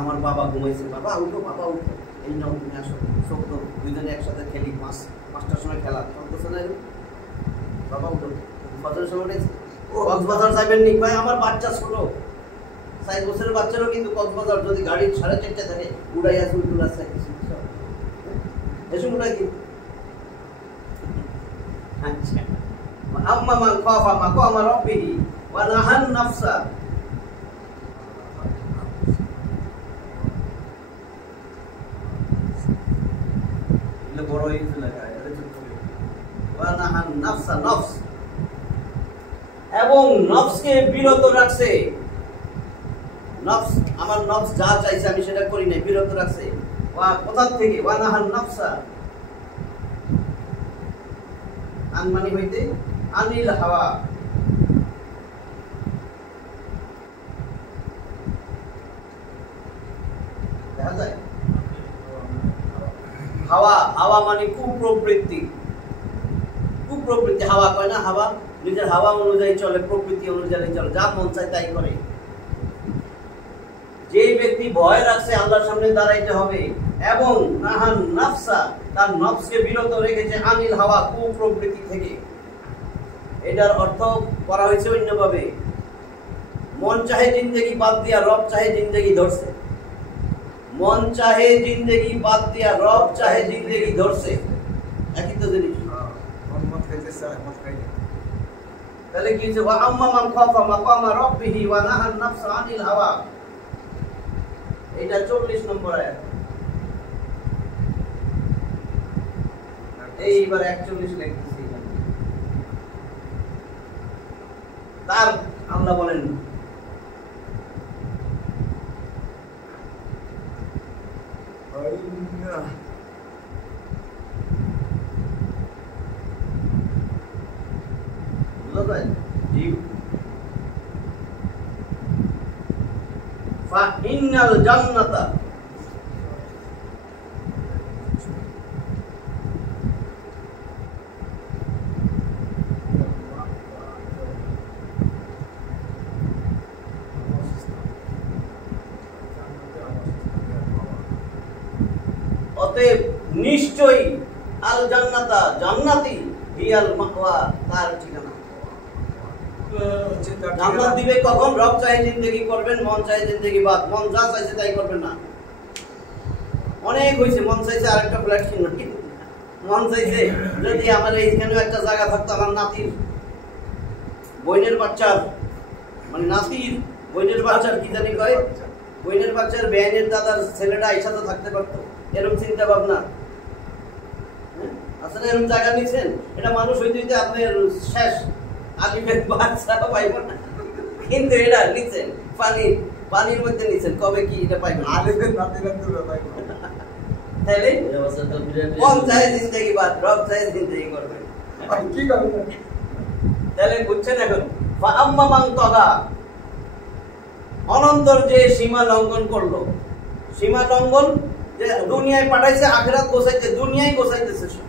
আমার বাবা ঘুমাইছে বাবা উঠো এই নাও তুমি আসো সব তো দুইজনে একসাথে খেলি 5টার সময় খেলা চলতেছে না বাবা উঠো ফজরের সময় উঠেছে কক্সবাজার যাবেন নি ভাই আমার বাচ্চা ছোট 6 বছরের বাচ্চারও কিন্তু কক্সবাজার যদি গাড়ি 4:30 থাকে উড়াই আসে উঠুল আসে এসব উড়াই কি আচ্ছা আম্মা মান খাফা মাকামা রাব্বিহি ওয়া নাহান নাফসা এটা বড় হইছে লাগা এটা ছোট ওয়া নাহান নাফসা নফস এবং নফসকে বিরত রাখছে নফস আমার নফস যা চাইছে আমি সেটা করি না বিরত রাখছে ওয়া কোথা থেকে ওয়া নাহান নাফসা আনমানি হইতে আনিল হাওয়া দেখা যায় হাওয়া হাওয়া মানে কুপ্রবৃত্তি হাওয়া কয় না হাওয়া নিজের হাওয়া অনুযায়ী চলে প্রকৃতি অনুযায়ী চলে যা মন চায় তাই করে যে ব্যক্তি ভয় রাখছে আল্লাহর সামনে দাঁড়াইতে হবে এবং নাহান নাফসা তার নফসকে বিরত রেখেছে আনিল হাওয়া কুপ্রবৃত্তি থেকে এটার অর্থ করা হয়েছে অন্যভাবে মন চাহে জিন্দেগি বাদ দিয়া রব চাহে জিন্দেগি ধরছে মন চাহে জিন্দেগি বাদ দিয়া রব চাহে জিন্দেগি ধরছে একই তো জিনিস তাহলে কি হচ্ছে ওয়া আম্মা মান খাফা মাকামা রাব্বিহি ওয়া নাহান নাফসা আনিল হাওয়া এটা 40 নম্বর আয়াত এইবার 41 লিখতেছি তার আল্লাহ বলেন ফাইনাল জান্নাতা অতএব নিশ্চয়ই আল জান্নাতা জান্নাতি হিয়াল মাওয়া তার ঠিকানা জান্নাত দিবে কখন রব চাই জিন্দেগি করবেন মন চাই জিন্দেগি বাদ মন যা চাইছে তাই করবেন না অনেক হইছে মন চাইছে আরেকটা ফ্ল্যাট কিনবেন মন চাইছে যদি আমার এইখানে একটা জায়গা থাকতো, আমার নাতির বোনের বাচ্চার, মানে নাতির বোনের বাচ্চার কি জানি কয়, বোনের বাচ্চার বেআইনের দাদার ছেলেটা একসাথে থাকতে পারতো, এরকম চিন্তা ভাবনা। আসলে এরকম জায়গা নিচ্ছেন, এটা মানুষ হইতে হইতে আপনার শেষ, আলিমের বাচ্চা পাইব না, কিন্তু এটা নিচ্ছেন পানির মধ্যে নিচ্ছেন, কবে কি এটা পাইবেন? আলিমের নাতিরা পাইব তাহলে কম চাই জিন্দগি বাদ, রব চাই জিন্দগি করবেন, কি করবেন? তাহলে বুঝছেন এখন? আম্মামান তগা, অনন্তর যে সীমা লঙ্ঘন করলো, সীমা লঙ্ঘন যে দুনিয়ায় পাঠাইছে, আখিরাত গোছাইতে, দুনিয়ায় গোছাইতেছে সব।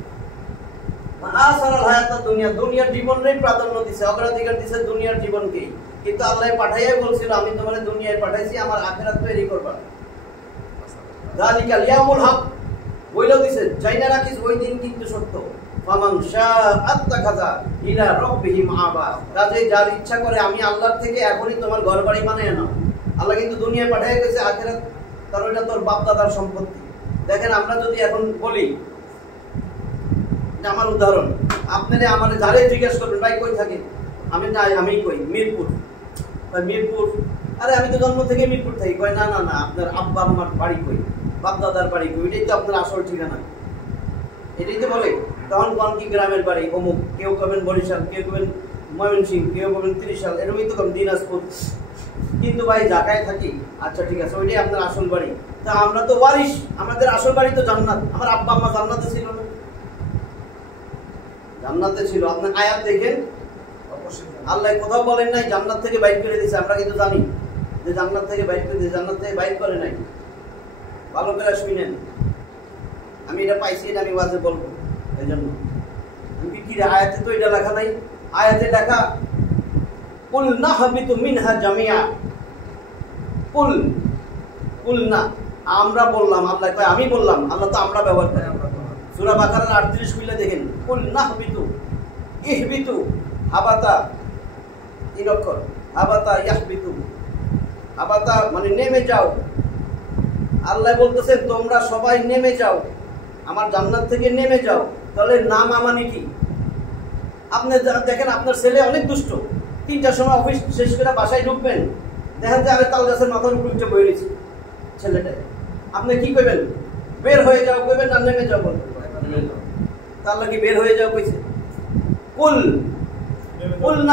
আসারাল হায়াত দুনিয়া, দুনিয়ার জীবনটাই প্রাধান্য দিছে, অগ্রাধিকার দিছে দুনিয়ার জীবনকেই। কিন্তু আল্লাহ পাঠাইয়াই বলছিল, আমি তোমার দুনিয়ায় পাঠাইছি আমার আখিরাত তৈরি করবা। যালিকাল ইয়াউমুল হক বইলেও দিছে, চাইনা রাখিস ওই দিন কিন্তু সত্য। ফামান শাআত্তাখাযা ইলা রাব্বিহি মাআবা, কাজেই যার ইচ্ছা করে আমি আল্লাহর থেকে এখনই তোমার ঘর বাড়ি বানায় নাও। আল্লাহ কিন্তু দুনিয়ায় পাঠিয়ে গেছে আখিরাত, কারণ এটা তোর বাপ দাদার সম্পত্তি। দেখেন আমরা যদি এখন বলি, আমার উদাহরণ, আপনারা আমার যারে জিজ্ঞেস করবেন ভাই কই থাকে, আমি কই মিরপুর, মিরপুর, আরে আমি তো জন্ম থেকে মিরপুর থাকি, কয় না না না আপনার আব্বা আমার বাড়ি কই, বাপ দাদার বাড়ি কই, এটাই তো আপনার আসল ঠিকানা, এটাই তো বলে। তখন কোন কি গ্রামের বাড়ি অমুক, কেউ কবেন বরিশাল, কেউ কবেন ময়মনসিংহ, কেউ কবেন ত্রিশাল, এরকমই তো কম দিনাজপুর, কিন্তু ভাই ঢাকায় থাকি, আচ্ছা ঠিক আছে ওইটাই আপনার আসল বাড়ি। তা আমরা তো ওয়ারিশ, আমাদের আসল বাড়ি তো জান্নাত, আমার আব্বা আম্মা জান্নাতে ছিল না? জান্নাতে ছিল। আপনার আয়াত দেখেন, আল্লাহ কোথাও বলেন নাই জান্নাত থেকে বাইর করে দিয়েছে, আমরা কিন্তু জানি যে জান্নাত থেকে বাইর করে দিয়েছে, জান্নাত থেকে বাইর করে নাই। ভালো করে শুনেন, আমি এটা পাইছি, এটা আমি ওয়াজে বলবো, এই জন্য কি আয়াতে তো এটা লেখা নাই, আয়াতে লেখা কুল নাহবিতু মিনহা জামিয়া, কুল না, আমরা বললাম, আল্লাহ কয় আমি বললাম, আল্লাহ তো আমরা ব্যবহার করি। সূরা বাকারার 38 খুলে দেখেন, কুল নাহবিতু ইহবিতু হাবাতা, 3 অক্ষর, হাবাতা ইয়াহবিতু, হাবাতা মানে নেমে যাও। আল্লাহ বলতেছে তোমরা সবাই নেমে যাও, আমার জান্নাত থেকে নেমে যাও। তাহলে নামা মানে কি? আপনি দেখেন আপনার ছেলে অনেক দুষ্ট, 3টার সময় অফিস শেষ করে বাসায় ঢুকবেন, দেখেন যে আমি তাল গাছের মাথার উপর উঠে বয়ে রয়েছি ছেলেটা, আপনি কি করবেন? বের হয়ে যাও কইবেন না নেমে যাও বলবেন? তার লাগি বের হয়ে যাও কইছে। কুল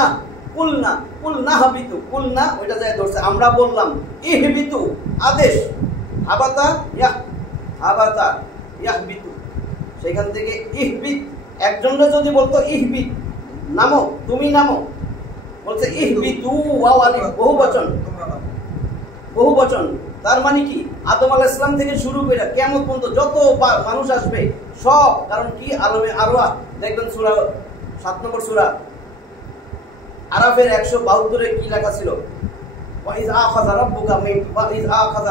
না হাবিতু, কুল না ওইটা যায় ধরছে, আমরা বললাম, ইহবিতু আদেশ, হাবাতা ইয়াহবিতু, সেখান থেকে ইহবিত, একজনরা যদি বলতো ইহবিত নামো, তুমি নামো, বলছে ইহবিতু ওয়াও আলিফ, বহু বচন। তার মানে কি আদম আলাইহিস সালাম থেকে শুরু করে কিয়ামত পর্যন্ত যত মানুষ আসবে সব, কারণ কি আলমে আরওয়াহ দেখবেন সূরা 7 নম্বর সূরা আরাফের 172 এ কি লেখা ছিল? ওয়াইজ আখাযা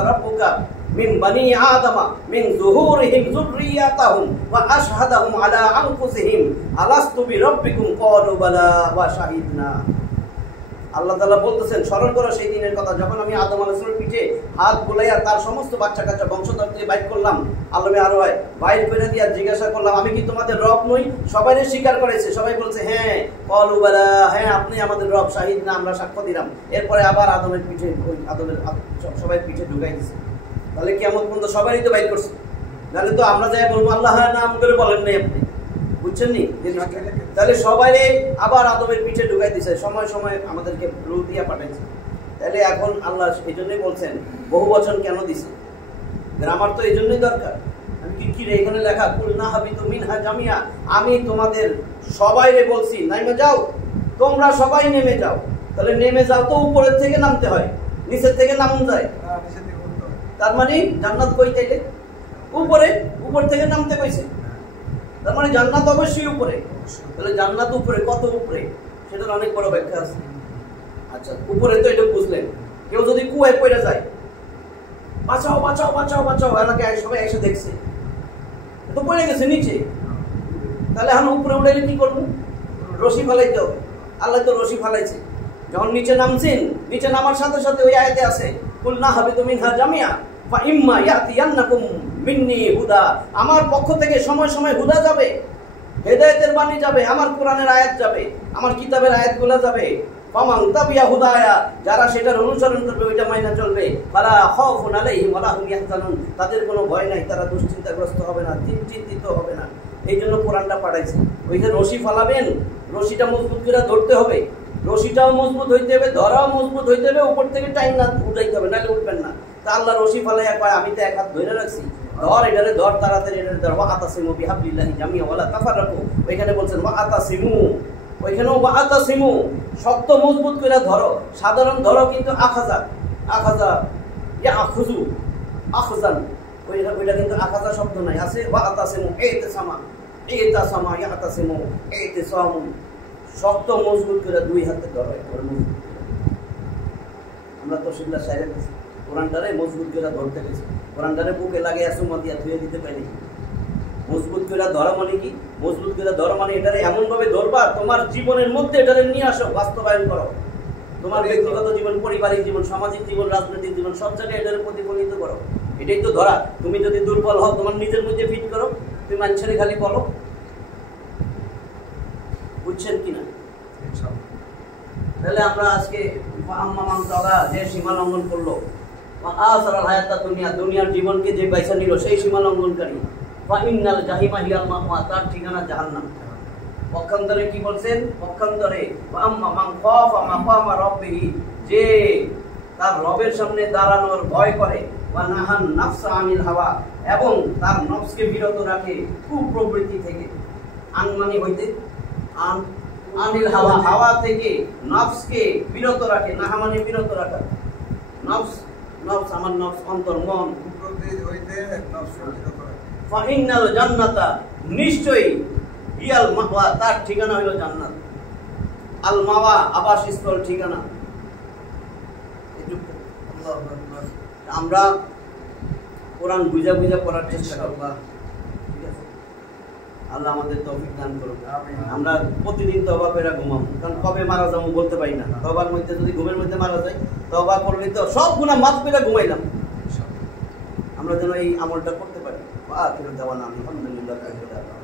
রাব্বুকা মিন বানি আদম মিন যুহুরিহিম যুররিয়াতাহুম ওয়া আশহাদাহুম আলা আনফুসিহিম আলাস্তু বিরাব্বিকুম ক্বালু বালা ওয়া শাহিদনা। আল্লাহ তাআলা বলতেছেন স্মরণ করো সেই দিনের কথা যখন আমি আদম আলাইহিস সালামের পিঠে হাত বুলাইয়া তার সমস্ত বাচ্চা কাচ্চা বংশধর দিয়ে বাইর করলাম, আলমে আরওয়ায় বাইর করে দিয়া জিজ্ঞাসা করলাম আমি কি তোমাদের রব নই? সবাইরে স্বীকার করেছে, সবাই বলছে হ্যাঁ, ক্বালু বালা, হ্যাঁ আপনি আমাদের রব, শাহিদ না, আমরা সাক্ষ্য দিলাম। এরপরে আবার আদমের পিঠে, ওই আদমের সবাই পিঠে ঢুকাই দিছে। তাহলে কিয়ামত পর্যন্ত সবারই তো বাইর করছে, নাহলে তো আমরা যাই বলবো আল্লাহ নাম করে বলেন নাই আপনি, বুঝছেন নি? তাহলে সবাই আবার আদমের পিঠে ঢুকাই দিছে, সময় সময় আমাদেরকে রূপ দিয়া পাঠাইছে। তাহলে এখন আল্লাহ এই জন্যই বলছেন বহু বচন কেন দিছে, গ্রামার তো এই জন্যই দরকার। আমি কি এখানে লেখা কুল না হাবিতু মিনহা জামিয়া, আমি তোমাদের সবাইরে বলছি নেমে যাও, তোমরা সবাই নেমে যাও। তাহলে নেমে যাও তো উপরের থেকে নামতে হয়, নিচের থেকে নামুন যায়। তার মানে জান্নাত কই তাইলে? উপর থেকে নামতে কইছে, তার মানে জান্নাত অবশ্যই উপরে। তাহলে জান্নাত উপরে, কত উপরে সেটার অনেক বড় ব্যাখ্যা আছে। আচ্ছা উপরে তো এটা বুঝলেন, কেউ যদি কুয়ায় পড়ে যায়, বাঁচাও বাঁচাও বাঁচাও বাঁচাও, এলাকায় সবাই এসে দেখছে তো পড়ে গেছে নিচে, তাহলে এখন উপরে উঠাইলে কি করবো? রশি ফালাইতে হবে। আল্লাহ তো রশি ফালাইছে, যখন নিচে নামছেন, নিচে নামার সাথে সাথে ওই আয়াতে আছে কুল না হাবিতু মিনহা জামিয়া ফা ইম্মা ইয়াতিয়ান্নাকুম মিন্নি হুদা, আমার পক্ষ থেকে সময় সময় হুদা যাবে, হেদায়েতের বাণী যাবে, আমার কোরআনের আয়াত যাবে, আমার কিতাবের আয়াতগুলো যাবে। ফামান তাবিয়া হুদায়া, যারা সেটার অনুসরণ করবে, ওইটা মাইনা চলবে, ফালা খাউফুন আলাইহিম ওয়ালা হুম ইয়াহজানুন, তাদের কোনো ভয় নাই, তারা দুশ্চিন্তাগ্রস্ত হবে না, চিন্তিত হবে না। এই জন্য কোরআনটা পাঠাইছে। ওইখানে রশি ফালাবেন, রশিটা মজবুত করে ধরতে হবে, রশিটাও মজবুত হইতে হবে, ধরাও মজবুত হইতে হবে, উপর থেকে টাইম না উঠাইতে হবে, নাহলে উঠবেন না। তা আল্লাহ রশি ফালাইয়া কয় আমি তো এক হাত ধরে রাখছি, ধর এটারে ধর, তাড়াতাড়ি এটারে ধর। ওয়াতাসিমু বিহাবলিল্লাহি জামিআ ওয়ালা তাফাররাকু, ওইখানে বলছেন ওয়াতাসিমু, ওইখানেও ওয়াতাসিমু, শক্ত মজবুত করে ধরো। সাধারণ ধরো কিন্তু আখাজা ইয়াখুযু আখজান, ওইটা কিন্তু আখাজা শব্দ নাই, আছে ওয়াতাসিমু ইতাসামা ইয়াতাসিমু ইতিসামু, শক্ত মজবুত করে দুই হাতে ধরো। আমরা তো শিল্লা সাইরে কোরআনটারে মজবুত করে ধরতে গেছি, কোরআনটারে বুকে লাগে আসুমা দিয়া ধুয়ে দিতে পারি। মজবুত করে ধরা মানে কি? মজবুত করে ধরা মানে এটারে এমন ভাবে ধরবা তোমার জীবনের মধ্যে এটারে নিয়ে আসো, বাস্তবায়ন করো। তোমার ব্যক্তিগত জীবন, পারিবারিক জীবন, সামাজিক জীবন, রাজনৈতিক জীবন, সব জায়গায় এটারে প্রতিফলিত করো। এটাই তো ধরা। তুমি যদি দুর্বল হও তোমার নিজের মধ্যে ফিট করো, তুমি মানুষের খালি বলো। বুঝছেন কিনা? তাহলে আমরা আজকে যে সীমা লঙ্ঘন করলো, দুনিয়ার জীবনকে যে বাইসা নিল, সেই সীমা লঙ্ঘনকারী, তার ঠিকানা জাহান্নাম। পক্ষান্তরে কি বলছেন? পক্ষান্তরে যে তার রবের সামনে দাঁড়ানোর ভয় করে, হাওয়া, এবং তার নফসকে বিরত রাখে কুপ্রবৃত্তি থেকে। আনমানি হইতে আনিল হাওয়া, হাওয়া থেকে নফসকে বিরত রাখে, নাহামানি বিরত রাখা। নফস আমার নফস, অন্তর, মন, কুপ্রবৃত্তি হইতে নফসকে বিরত রাখে। ফাইনাল জান্নাতা, নিশ্চয়ই ইয়াল মাওয়া, তার ঠিকানা হইল জান্নাত। আল মাওয়া, আবাসস্থল, ঠিকানা। আমরা কোরআন বুঝা বুঝা পড়ার চেষ্টা করব। ঠিক আছে, আল্লাহ আমাদের তৌফিক দান করুন। আমরা প্রতিদিন তওবা করে ঘুমাবো, কারণ কবে মারা যাবো বলতে পারি না। তওবার মধ্যে যদি ঘুমের মধ্যে মারা যায়, তওবা করলে তো সব গুনাহ মাফ করে ঘুমাইলাম। আমরা যেন এই আমলটা করতে পারি। আখিরু দাওয়ানা আলহামদুলিল্লাহি রাব্বিল আলামিন।